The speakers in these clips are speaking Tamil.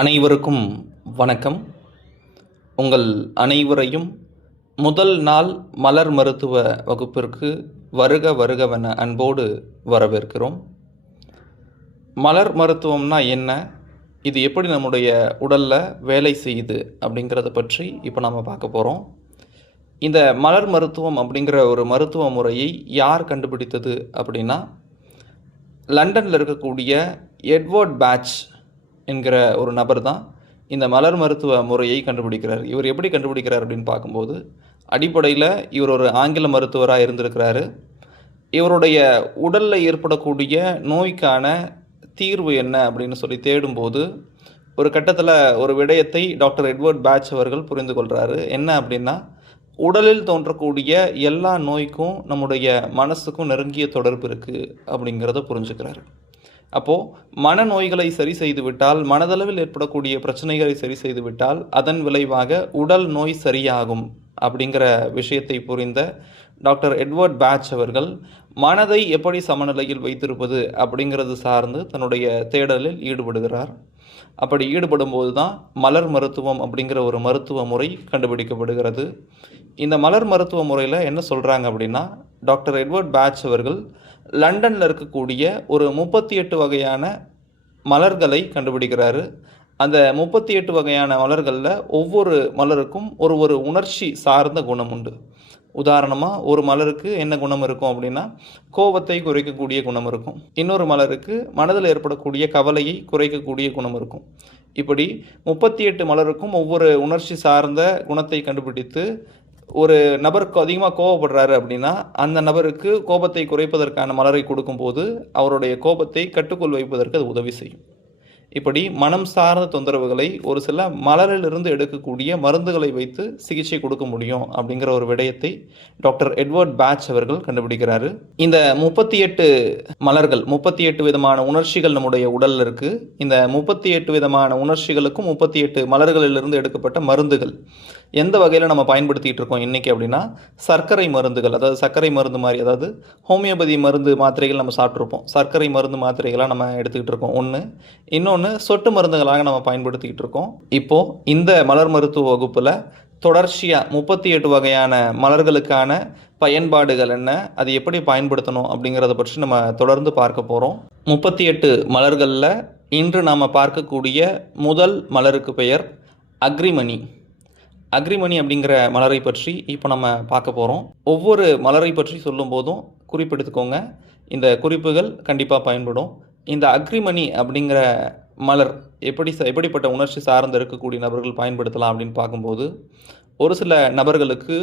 அனைவருக்கும் வணக்கம். உங்கள் அனைவரையும் முதல் நாள் மலர் மருத்துவ வகுப்பிற்கு வருக வருகவென அன்போடு வரவேற்கிறோம். மலர் மருத்துவம்னா என்ன, இது எப்படி நம்முடைய உடலில் வேலை செய்யுது அப்படிங்கிறத பற்றி இப்போ நாம் பார்க்க போகிறோம். இந்த மலர் மருத்துவம் அப்படிங்கிற ஒரு மருத்துவ முறையை யார் கண்டுபிடித்தது அப்படின்னா, லண்டனில் இருக்கக்கூடிய எட்வர்ட் பேட்ச் என்கிற ஒரு நபர் தான் இந்த மலர் மருத்துவ முறையை கண்டுபிடிக்கிறார். இவர் எப்படி கண்டுபிடிக்கிறார் அப்படின்னு பார்க்கும்போது, அடிப்படையில் இவர் ஒரு ஆங்கில மருத்துவராக இருந்திருக்கிறாரு. இவருடைய உடலில் ஏற்படக்கூடிய நோய்க்கான தீர்வு என்ன அப்படின்னு சொல்லி தேடும்போது ஒரு கட்டத்தில் ஒரு விடயத்தை டாக்டர் எட்வர்ட் பேட்ச் அவர்கள் புரிந்து கொள்கிறாரு. என்ன அப்படின்னா, உடலில் தோன்றக்கூடிய எல்லா நோய்க்கும் நம்முடைய மனசுக்கும் நெருங்கிய தொடர்பு இருக்குது அப்படிங்கிறத புரிஞ்சுக்கிறாரு. அப்போது மனநோய்களை சரி செய்துவிட்டால், மனதளவில் ஏற்படக்கூடிய பிரச்சனைகளை சரி செய்துவிட்டால் அதன் விளைவாக உடல் நோய் சரியாகும் அப்படிங்கிற விஷயத்தை புரிந்த டாக்டர் எட்வர்ட் பேட்ச் அவர்கள் மனதை எப்படி சமநிலையில் வைத்திருப்பது அப்படிங்கிறது சார்ந்து தன்னுடைய தேடலில் ஈடுபடுகிறார். அப்படி ஈடுபடும்போது தான் மலர் மருத்துவம் அப்படிங்கிற ஒரு மருத்துவ முறை கண்டுபிடிக்கப்படுகிறது. இந்த மலர் மருத்துவ முறையில் என்ன சொல்கிறாங்க அப்படின்னா, டாக்டர் எட்வர்ட் பேட்ச் அவர்கள் லண்டனில் இருக்கக்கூடிய ஒரு 38 வகையான மலர்களை கண்டுபிடிக்கிறாரு. அந்த 38 வகையான மலர்களில் ஒவ்வொரு மலருக்கும் ஒரு உணர்ச்சி சார்ந்த குணம் உண்டு. உதாரணமாக, ஒரு மலருக்கு என்ன குணம் இருக்கும் அப்படின்னா, கோபத்தை குறைக்கக்கூடிய குணம் இருக்கும். இன்னொரு மலருக்கு மனதில் ஏற்படக்கூடிய கவலையை குறைக்கக்கூடிய குணம் இருக்கும். இப்படி 38 மலருக்கும் ஒவ்வொரு உணர்ச்சி சார்ந்த குணத்தை கண்டுபிடித்து, ஒரு நபருக்கு அதிகமாக கோபப்படுறாரு அப்படின்னா அந்த நபருக்கு கோபத்தை குறைப்பதற்கான மலரை கொடுக்கும்போது அவருடைய கோபத்தை கட்டுக்குள் வைப்பதற்கு அது உதவி செய்யும். இப்படி மனம் சார்ந்த தொந்தரவுகளை ஒரு சில மலரிலிருந்து எடுக்கக்கூடிய மருந்துகளை வைத்து சிகிச்சை கொடுக்க முடியும் அப்படிங்கிற ஒரு விடயத்தை டாக்டர் எட்வர்ட் பேட்ச் அவர்கள் கண்டுபிடிக்கிறாரு. இந்த 38 மலர்கள், 38 விதமான உணர்ச்சிகள் நம்முடைய உடலில் இருக்குது. இந்த 38 விதமான உணர்ச்சிகளுக்கும் 38 மலர்களிலிருந்து எடுக்கப்பட்ட மருந்துகள் எந்த வகையில் நம்ம பயன்படுத்திகிட்டு இருக்கோம் இன்றைக்கி அப்படின்னா, சர்க்கரை மருந்துகள், அதாவது சர்க்கரை மருந்து மாதிரி, அதாவது ஹோமியோபதி மருந்து மாத்திரைகள் நம்ம சாப்பிட்ருப்போம். சர்க்கரை மருந்து மாத்திரைகளாக நம்ம எடுத்துக்கிட்டு இருக்கோம் ஒன்று. இன்னொன்று சொட்டு மருந்துகளாக நம்ம பயன்படுத்திக்கிட்டு இருக்கோம். இப்போது இந்த மலர் மருத்துவ வகுப்பில் தொடர்ச்சியாக 38 வகையான மலர்களுக்கான பயன்பாடுகள் என்ன, அது எப்படி பயன்படுத்தணும் அப்படிங்கிறத பற்றி நம்ம தொடர்ந்து பார்க்க போகிறோம். 38 மலர்களில் இன்று நாம் பார்க்கக்கூடிய முதல் மலருக்கு பெயர் அக்ரிமணி. அக்ரிமணி அப்படிங்கிற மலரை பற்றி இப்போ நம்ம பார்க்க போகிறோம். ஒவ்வொரு மலரை பற்றி சொல்லும் போதும் குறிப்பெடுத்துக்கோங்க, இந்த குறிப்புகள் கண்டிப்பாக பயன்படும். இந்த அக்ரிமணி அப்படிங்கிற மலர் எப்படிப்பட்ட உணர்ச்சி சார்ந்து இருக்கக்கூடிய நபர்கள் பயன்படுத்தலாம் அப்படின்னு பார்க்கும்போது, ஒரு சில நபர்களுக்கு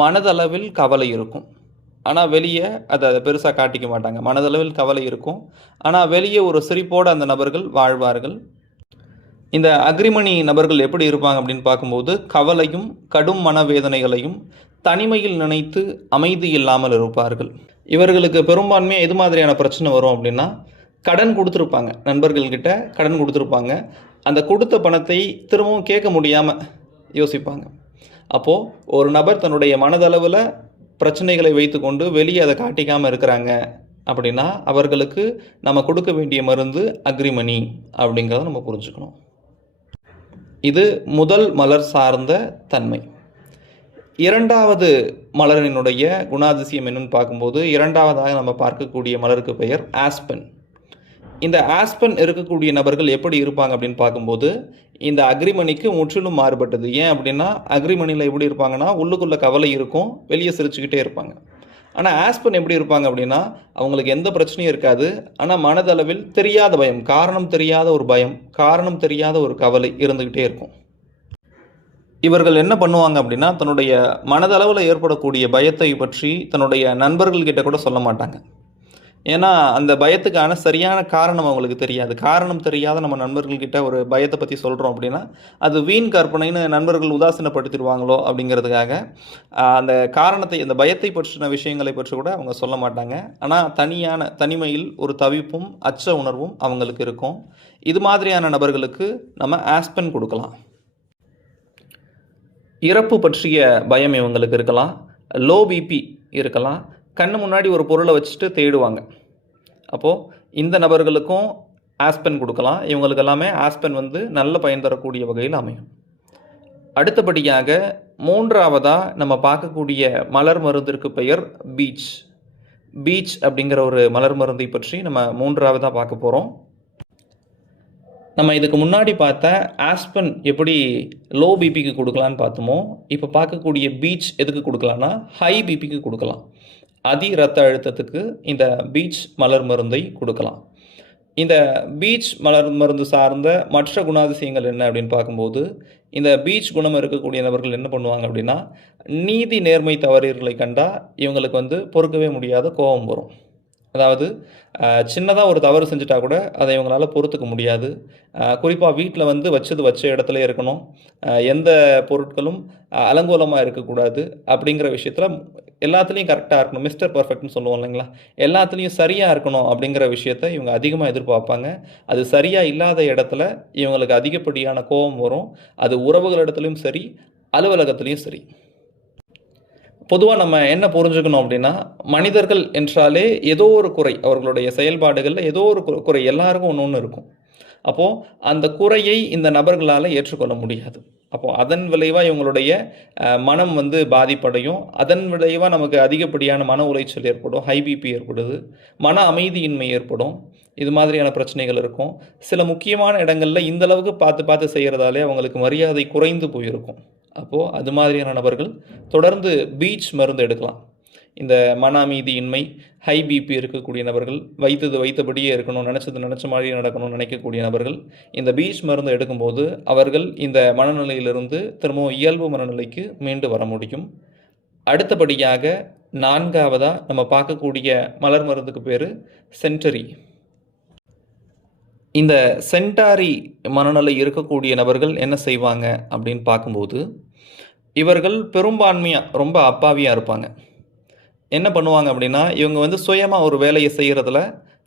மனதளவில் கவலை இருக்கும், ஆனால் வெளியே அதை பெருசாக காட்டிக்க மாட்டாங்க. மனதளவில் கவலை இருக்கும், ஆனால் வெளியே ஒரு சிரிப்போடு அந்த நபர்கள் வாழ்வார்கள். இந்த அக்ரிமணி நபர்கள் எப்படி இருப்பாங்க அப்படின்னு பார்க்கும்போது, கவலையும் கடும் மனவேதனைகளையும் தனிமையில் நினைத்து அமைதி இல்லாமல் இருப்பார்கள். இவர்களுக்கு பெரும்பான்மையாக எது மாதிரியான பிரச்சனை வரும் அப்படின்னா, கடன் கொடுத்துருப்பாங்க, நண்பர்கள்கிட்ட கடன் கொடுத்துருப்பாங்க, அந்த கொடுத்த பணத்தை திரும்பவும் கேட்க முடியாமல் யோசிப்பாங்க. அப்போது ஒரு நபர் தன்னுடைய மனதளவில் பிரச்சனைகளை வைத்து கொண்டு வெளியே அதை காட்டிக்காமல் இருக்கிறாங்க அப்படின்னா, அவர்களுக்கு நம்ம கொடுக்க வேண்டிய மருந்து அக்ரிமணி அப்படிங்கிறத நம்ம புரிஞ்சுக்கணும். இது முதல் மலர் சார்ந்த தன்மை. இரண்டாவது மலரினுடைய குணாதிசயம் என்னன்னு பார்க்கும்போது, இரண்டாவதாக நம்ம பார்க்கக்கூடிய மலருக்கு பெயர் ஆஸ்பென். இந்த ஆஸ்பென் இருக்கக்கூடிய நபர்கள் எப்படி இருப்பாங்க அப்படின்னு பார்க்கும்போது, இந்த அக்ரிமணிக்கு முற்றிலும் மாறுபட்டது. ஏன் அப்படின்னா, அக்ரிமணியில் எப்படி இருப்பாங்கன்னா, உள்ளுக்குள்ளே கவலை இருக்கும், வெளியே சிரிச்சுக்கிட்டே இருப்பாங்க. ஆனால் ஆஸ்பென் எப்படி இருப்பாங்க அப்படின்னா, அவங்களுக்கு எந்த பிரச்சனையும் இருக்காது, ஆனால் மனதளவில் தெரியாத பயம், காரணம் தெரியாத ஒரு பயம், காரணம் தெரியாத ஒரு கவலை இருந்துக்கிட்டே இருக்கும். இவர்கள் என்ன பண்ணுவாங்க அப்படின்னா, தன்னுடைய மனதளவில் ஏற்படக்கூடிய பயத்தை பற்றி தன்னுடைய நண்பர்கள்கிட்ட கூட சொல்ல மாட்டாங்க. ஏன்னா அந்த பயத்துக்கான சரியான காரணம் அவங்களுக்கு தெரியாது. காரணம் தெரியாத நம்ம நண்பர்கள்கிட்ட ஒரு பயத்தை பற்றி சொல்கிறோம் அப்படின்னா, அது வீண் கற்பனைன்னு நண்பர்கள் உதாசீனப்படுத்திடுவாங்களோ அப்படிங்கிறதுக்காக அந்த காரணத்தை, அந்த பயத்தை பற்றின விஷயங்களை பற்றி கூட அவங்க சொல்ல மாட்டாங்க. ஆனால் தனிமையில் ஒரு தவிப்பும் அச்ச உணர்வும் அவங்களுக்கு இருக்கும். இது மாதிரியான நபர்களுக்கு நம்ம ஆஸ்பென் கொடுக்கலாம். இறப்பு பற்றிய பயம் இவங்களுக்கு இருக்கலாம், லோ பிபி இருக்கலாம், கண்ணு முன்னாடி ஒரு பொருளை வச்சுட்டு தேடுவாங்க. அப்போது இந்த நபர்களுக்கும் ஆஸ்பென் கொடுக்கலாம். இவங்களுக்கு எல்லாமே ஆஸ்பென் வந்து நல்ல பயன் தரக்கூடிய வகையில் அமையும். அடுத்தபடியாக 3ஆவதா நம்ம பார்க்கக்கூடிய மலர் மருந்திற்கு பெயர் பீச். பீச் அப்படிங்கிற ஒரு மலர் மருந்தை பற்றி நம்ம 3ஆவதா பார்க்க போகிறோம். நம்ம இதுக்கு முன்னாடி பார்த்த ஆஸ்பென் எப்படி லோ பிபிக்கு கொடுக்கலான்னு பார்த்தோமோ, இப்போ பார்க்கக்கூடிய பீச் எதுக்கு கொடுக்கலான்னா ஹை பிபிக்கு கொடுக்கலாம். அதி இரத்த அழுத்தத்துக்கு இந்த பீச் மலர் மருந்தை கொடுக்கலாம். இந்த பீச் மலர் மருந்து சார்ந்த மற்ற குணாதிசயங்கள் என்ன அப்படின்னு பார்க்கும்போது, இந்த பீச் குணம் இருக்கக்கூடிய நபர்கள் என்ன பண்ணுவாங்க அப்படின்னா, நீதி நேர்மை தவறுகளை கண்டா இவங்களுக்கு வந்து பொறுக்கவே முடியாத கோபம் வரும். அதாவது சின்னதாக ஒரு தவறு செஞ்சுட்டா கூட அதை இவங்களால பொறுத்துக்க முடியாது. குறிப்பாக வீட்டில் வந்து வச்ச இடத்துல இருக்கணும். எந்த பொருட்களும் அலங்கோலமாக இருக்கக்கூடாது. அப்படிங்கிற விஷயத்தில் எல்லாத்துலேயும் கரெக்டாக இருக்கணும். மிஸ்டர் பர்ஃபெக்ட்னு சொல்லுவோம் இல்லைங்களா? எல்லாத்துலேயும் சரியாக இருக்கணும் அப்படிங்கிற விஷயத்த இவங்க அதிகமாக எதிர்பார்ப்பாங்க. அது சரியாக இல்லாத இடத்துல இவங்களுக்கு அதிகப்படியான கோபம் வரும். அது உறவுகளிடத்துலையும் சரி, அலுவலகத்துலேயும் சரி. பொதுவாக நம்ம என்ன புரிஞ்சுக்கணும் அப்படின்னா, மனிதர்கள் என்றாலே ஏதோ ஒரு குறை, அவர்களுடைய செயல்பாடுகளில் ஏதோ ஒரு குறை எல்லாருக்கும் ஒன்று இருக்கும். அப்போது அந்த குறையை இந்த நபர்களால் ஏற்றுக்கொள்ள முடியாது. அப்போது அதன் விளைவாக இவங்களுடைய மனம் வந்து பாதிப்படையும். அதன் விளைவாக நமக்கு அதிகப்படியான மன உளைச்சல் ஏற்படும், ஹை பிபி ஏற்படுது, மன அமைதியின்மை ஏற்படும். இது மாதிரியான பிரச்சனைகள் இருக்கும். சில முக்கியமான இடங்களில் இந்தளவுக்கு பார்த்து செய்கிறதாலே அவங்களுக்கு மரியாதை குறைந்து போயிருக்கும். அப்போது அது மாதிரியான நபர்கள் தொடர்ந்து பீச் மருந்து எடுக்கலாம். இந்த மன அமைதியின்மை, ஹை பிபி இருக்கக்கூடிய நபர்கள், வைத்தபடியே இருக்கணும், நினச்ச மாதிரி நடக்கணும்னு நினைக்கக்கூடிய நபர்கள் இந்த பீச் மருந்து எடுக்கும்போது அவர்கள் இந்த மனநிலையிலிருந்து திரும்பவும் இயல்பு மனநிலைக்கு மீண்டு வர முடியும். அடுத்தபடியாக 4ஆவதாக நம்ம பார்க்கக்கூடிய மலர் மருந்துக்கு பேர் சென்டரி. இந்த சென்டாரி மனநிலை இருக்கக்கூடிய நபர்கள் என்ன செய்வாங்க அப்படின்னு பார்க்கும்போது, இவர்கள் பெரும்பான்மையாக ரொம்ப அப்பாவியாக இருப்பாங்க. என்ன பண்ணுவாங்க அப்படின்னா, இவங்க வந்து சுயமாக ஒரு வேலையை செய்கிறதுல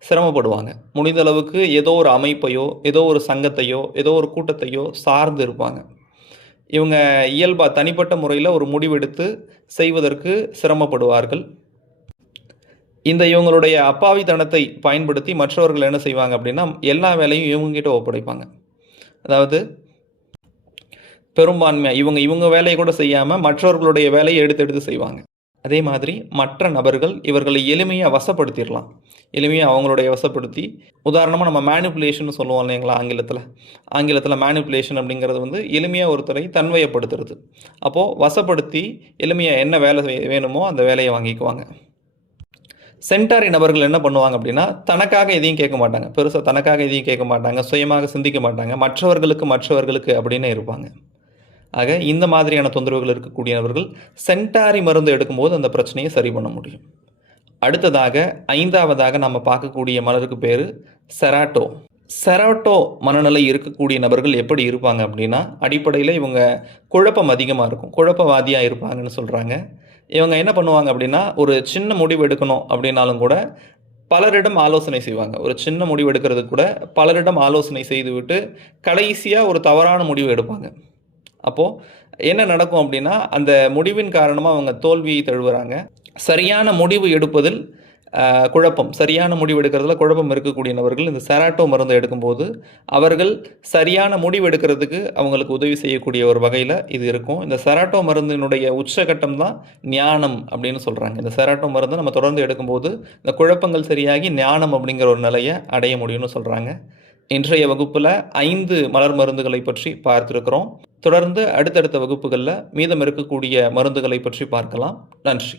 சிரமப்படுவாங்க. முடிந்த அளவுக்கு ஏதோ ஒரு அமைப்பையோ, ஏதோ ஒரு சங்கத்தையோ, ஏதோ ஒரு கூட்டத்தையோ சார்ந்து இருப்பாங்க. இவங்க இயல்பாக தனிப்பட்ட முறையில் ஒரு முடிவெடுத்து செய்வதற்கு சிரமப்படுவார்கள். இந்த இவங்களுடைய அப்பாவித்தனத்தை பயன்படுத்தி மற்றவர்கள் என்ன செய்வாங்க அப்படின்னா, எல்லா வேலையும் இவங்ககிட்ட ஒப்படைப்பாங்க. அதாவது பெரும்பான்மையாக இவங்க வேலையை கூட செய்யாமல் மற்றவர்களுடைய வேலையை எடுத்து செய்வாங்க. அதே மாதிரி மற்ற நபர்கள் இவர்களை எளிமையாக வசப்படுத்திடலாம். எளிமையாக அவங்களுடைய வசப்படுத்தி, உதாரணமாக நம்ம மேனிப்புலேஷன் சொல்லுவோம் இல்லைங்களா ஆங்கிலத்தில் மேனிப்புலேஷன் அப்படிங்கிறது வந்து எளிமையாக ஒருத்தரை தன்வயப்படுத்துறது. அப்போது வசப்படுத்தி எளிமையாக என்ன வேலை வேணுமோ அந்த வேலையை வாங்கிக்குவாங்க. சென்டாரி நபர்கள் என்ன பண்ணுவாங்க அப்படின்னா, தனக்காக எதையும் கேட்க மாட்டாங்க. பெருசாக தனக்காக எதையும் கேட்க மாட்டாங்க. சுயமாக சிந்திக்க மாட்டாங்க. மற்றவர்களுக்கு அப்படின்னு இருப்பாங்க. ஆக இந்த மாதிரியான தொந்தரவுகள் இருக்கக்கூடிய நபர்கள் சென்டாரி மருந்து எடுக்கும்போது அந்த பிரச்சனையை சரி பண்ண முடியும். அடுத்ததாக 5ஆவதாக நம்ம பார்க்கக்கூடிய மலருக்கு பேர் செராட்டோ. செராட்டோ மனநிலை இருக்கக்கூடிய நபர்கள் எப்படி இருப்பாங்க அப்படின்னா, அடிப்படையில் இவங்க குழப்பம் அதிகமாக இருக்கும். குழப்பவாதியாக இருப்பாங்கன்னு சொல்கிறாங்க. இவங்க என்ன பண்ணுவாங்க அப்படின்னா, ஒரு சின்ன முடிவு எடுக்கணும் அப்படின்னாலும் கூட பலரிடம் ஆலோசனை செய்வாங்க. ஒரு சின்ன முடிவு எடுக்கிறதுக்கு கூட பலரிடம் ஆலோசனை செய்துவிட்டு கடைசியாக ஒரு தவறான முடிவு எடுப்பாங்க. அப்போது என்ன நடக்கும் அப்படின்னா, அந்த முடிவின் காரணமாக அவங்க தோல்வியை தழுவுறாங்க. சரியான முடிவு எடுப்பதில் குழப்பம், சரியான முடிவு எடுக்கிறதுல குழப்பம் இருக்கக்கூடிய நபர்கள் இந்த செராட்டோ மருந்து எடுக்கும்போது அவர்கள் சரியான முடிவு எடுக்கிறதுக்கு அவங்களுக்கு உதவி செய்யக்கூடிய ஒரு வகையில் இது இருக்கும். இந்த செராட்டோ மருந்தினுடைய உச்சகட்டம் தான் ஞானம் அப்படின்னு சொல்கிறாங்க. இந்த செராட்டோ மருந்து நம்ம தொடர்ந்து எடுக்கும்போது இந்த குழப்பங்கள் சரியாகி ஞானம் அப்படிங்கிற ஒரு நிலையை அடைய முடியும்னு சொல்கிறாங்க. இன்றைய வகுப்பில் 5 மலர் மருந்துகளை பற்றி பார்த்துருக்கிறோம். தொடர்ந்து அடுத்தடுத்த வகுப்புகளில் மீதம் இருக்கக்கூடிய மருந்துகளை பற்றி பார்க்கலாம். நன்றி.